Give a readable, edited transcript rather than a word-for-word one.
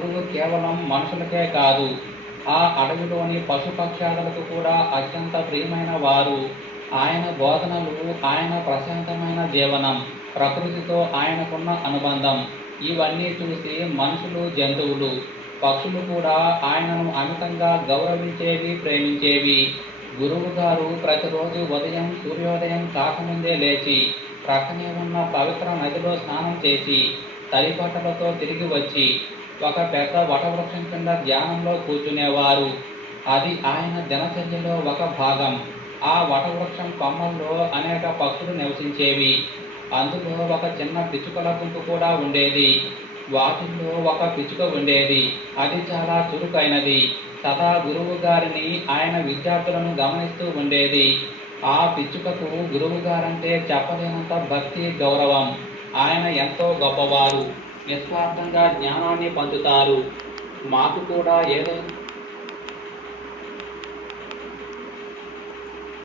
గురువు కేవలం మనుషులకే కాదు, ఆ అడవిలోని పశుపక్షాదులకు కూడా అత్యంత ప్రియమైన వారు. ఆయన బోధనలు, ఆయన ప్రశాంతమైన జీవనం, ప్రకృతితో ఆయనకున్న అనుబంధం ఇవన్నీ చూసి మనుషులు, జంతువులు, పక్షులు కూడా ఆయనను అమితంగా గౌరవించేవి, ప్రేమించేవి. గురువు గారు ప్రతిరోజు ఉదయం సూర్యోదయం కాకముందే లేచి ప్రక్కనే ఉన్న పవిత్ర నదిలో స్నానం చేసి తడిబట్టలతో తిరిగి వచ్చి ఒక పెద్ద వటవృక్షం కింద ధ్యానంలో కూర్చునేవారు. అది ఆయన దినచర్యలో ఒక భాగం. ఆ వటవృక్షం కొమ్మల్లో అనేక పక్షులు నివసించేవి. అందులో ఒక చిన్న పిచ్చుకల గుంపు కూడా ఉండేది. వాటిల్లో ఒక పిచ్చుక ఉండేది. అది చాలా చురుకైనది. సదా గురువు గారిని, ఆయన విద్యార్థులను గమనిస్తూ ఉండేది. ఆ పిచ్చుకకు గురువు గారంటే చెప్పలేనంత భక్తి, గౌరవం. ఆయన ఎంతో గొప్పవారు, నిస్వార్థంగా జ్ఞానాన్ని పంచుతారు. మాకు కూడా ఏదైనా